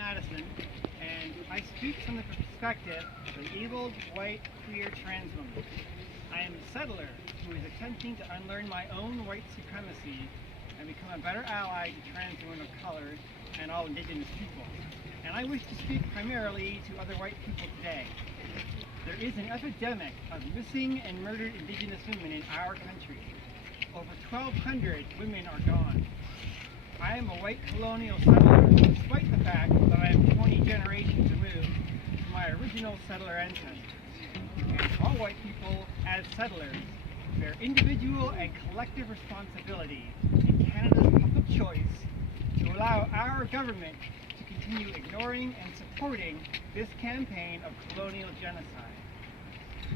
Madison, and I speak from the perspective of an abled, white, queer trans woman. I am a settler who is attempting to unlearn my own white supremacy and become a better ally to trans women of color and all Indigenous people. And I wish to speak primarily to other white people today. There is an epidemic of missing and murdered Indigenous women in our country. Over 1,200 women are gone. I am a white colonial settler, despite the fact that I am 20 generations removed from my original settler ancestors. And all white people, as settlers, bear individual and collective responsibility in Canada's public choice to allow our government to continue ignoring and supporting this campaign of colonial genocide.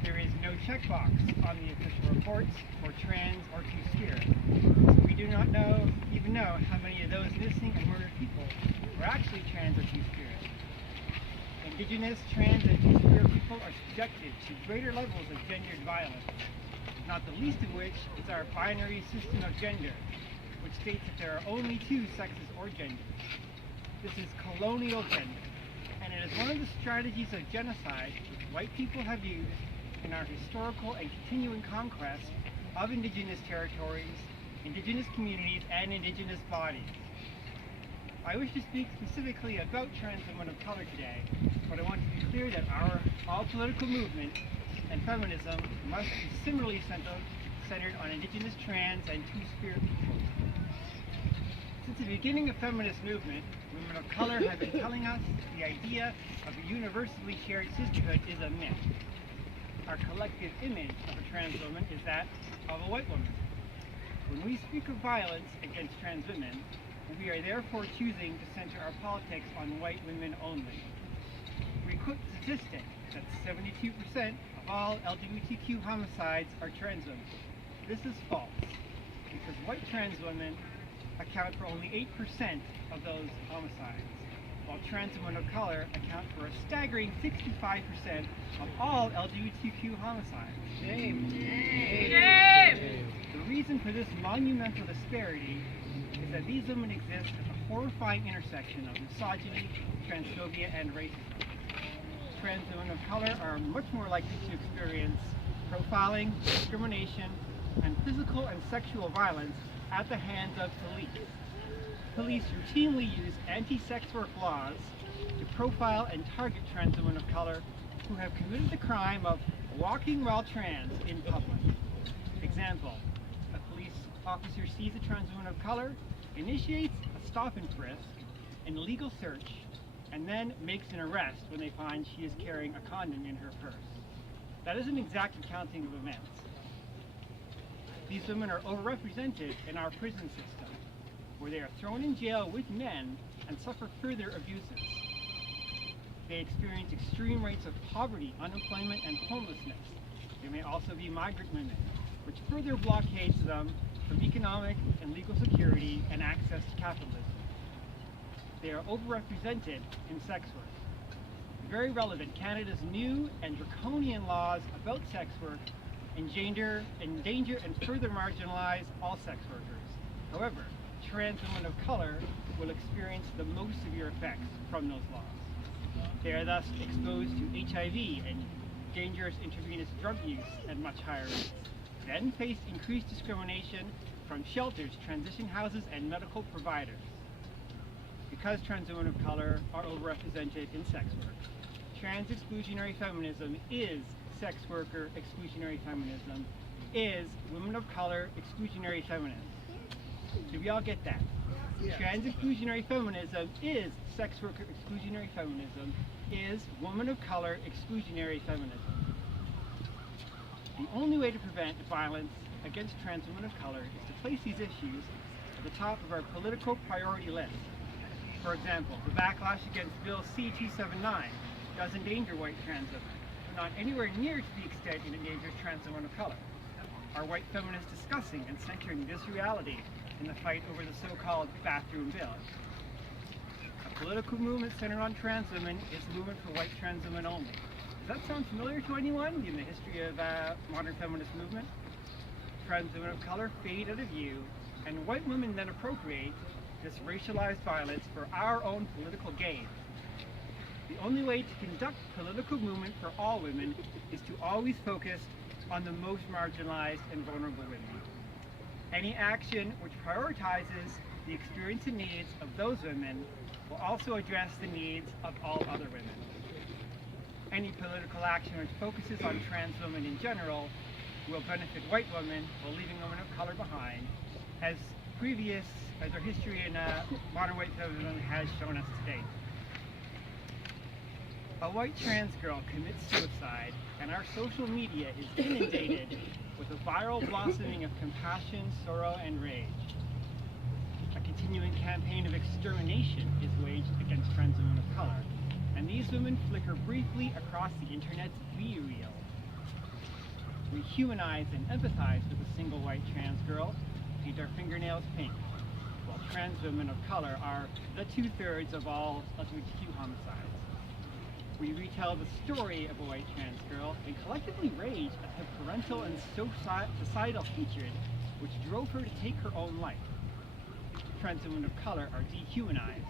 There is no checkbox on the official reports for trans or two-spirit. So we do not even know how many of those missing and murdered people were actually trans or two-spirit. Indigenous, trans, and two-spirit people are subjected to greater levels of gendered violence, not the least of which is our binary system of gender, which states that there are only two sexes or genders. This is colonial gender, and it is one of the strategies of genocide which white people have used in our historical and continuing conquest of Indigenous territories, Indigenous communities, and Indigenous bodies. I wish to speak specifically about trans women of color today, but I want to be clear that our all political movement and feminism must be similarly centered on Indigenous, trans, and two-spirit people. Since the beginning of feminist movement, women of color have been telling us the idea of a universally shared sisterhood is a myth. Our collective image of a trans woman is that of a white woman. When we speak of violence against trans women, we are therefore choosing to center our politics on white women only. We quote the statistic that 72% of all LGBTQ homicides are trans women. This is false, because white trans women account for only 8% of those homicides, while trans women of color account for a staggering 65% of all LGBTQ homicides. Shame. The reason for this monumental disparity is that these women exist at the horrifying intersection of misogyny, transphobia, and racism. Trans women of color are much more likely to experience profiling, discrimination, and physical and sexual violence at the hands of police. Police routinely use anti-sex work laws to profile and target trans women of color who have committed the crime of walking while trans in public. Example, a police officer sees a trans woman of color, initiates a stop and frisk, an illegal search, and then makes an arrest when they find she is carrying a condom in her purse. That is an exact accounting of events. These women are overrepresented in our prison system, where they are thrown in jail with men and suffer further abuses. They experience extreme rates of poverty, unemployment, and homelessness. They may also be migrant women, which further blockades them from economic and legal security and access to capitalism. They are overrepresented in sex work. Very relevant, Canada's new and draconian laws about sex work endanger and further marginalize all sex workers. However, trans women of color will experience the most severe effects from those laws. They are thus exposed to HIV and dangerous intravenous drug use at much higher rates, then face increased discrimination from shelters, transition houses, and medical providers. Because trans women of color are overrepresented in sex work, trans exclusionary feminism is sex worker exclusionary feminism, is women of color exclusionary feminism. Do we all get that? Yes. Trans exclusionary feminism is sex worker exclusionary feminism, is woman of color exclusionary feminism. The only way to prevent violence against trans women of color is to place these issues at the top of our political priority list. For example, the backlash against Bill C-279 does endanger white trans women, but not anywhere near to the extent it endangers trans women of color. Are white feminists discussing and centering this reality in the fight over the so-called bathroom bill? A political movement centered on trans women is a movement for white trans women only. Does that sound familiar to anyone in the history of modern feminist movement? Trans women of color fade out of view, and white women then appropriate this racialized violence for our own political gain. The only way to conduct political movement for all women is to always focus on the most marginalized and vulnerable women. Any action which prioritizes the experience and needs of those women will also address the needs of all other women. Any political action which focuses on trans women in general will benefit white women while leaving women of color behind, as our history in modern white feminism has shown us today. A white trans girl commits suicide, and our social media is inundated with a viral blossoming of compassion, sorrow, and rage. A continuing campaign of extermination is waged against trans women of color, and these women flicker briefly across the internet's V-reel. We humanize and empathize with a single white trans girl, paint our fingernails pink, while trans women of color are the 2/3 of all LGBTQ homicides. We retell the story of a white trans girl and collectively rage at the parental and societal hatred which drove her to take her own life. Trans women of color are dehumanized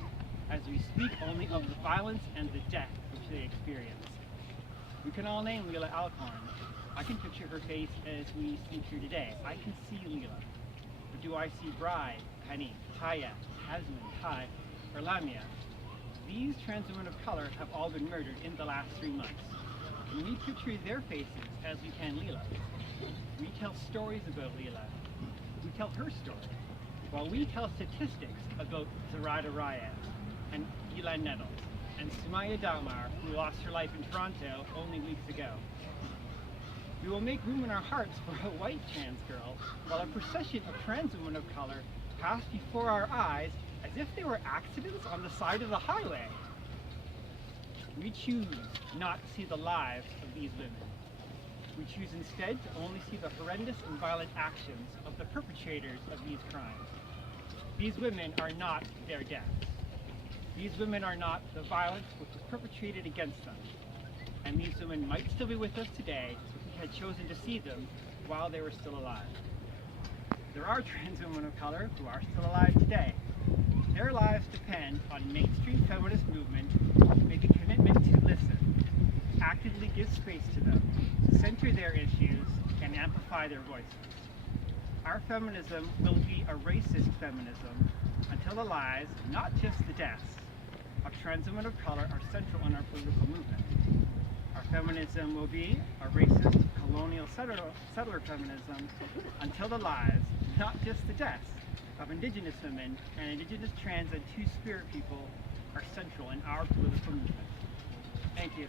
as we speak only of the violence and the death which they experience. We can all name Leila Alcorn. I can picture her face as we speak here today. I can see Leila. But do I see Bride, Penny, Haya, Hasman, Ty, or Lamia? These trans women of color have all been murdered in the last 3 months. Can we picture their faces as we can Leila? We tell stories about Leila. We tell her story, while we tell statistics about Zarada Rayas and Eli Nettles and Sumaya Dalmar, who lost her life in Toronto only weeks ago. We will make room in our hearts for a white trans girl, while a procession of trans women of color pass before our eyes as if they were accidents on the side of the highway. We choose not to see the lives of these women. We choose instead to only see the horrendous and violent actions of the perpetrators of these crimes. These women are not their deaths. These women are not the violence which was perpetrated against them. And these women might still be with us today if we had chosen to see them while they were still alive. There are trans women of color who are still alive today. Their lives depend on mainstream feminist movement to make a commitment to listen, actively give space to them, center their issues, and amplify their voices. Our feminism will be a racist feminism until the lives, not just the deaths, of trans women of color are central in our political movement. Our feminism will be a racist, colonial settler feminism until the lives, not just the deaths, of Indigenous women and Indigenous trans and Two-Spirit people are central in our political movement. Thank you.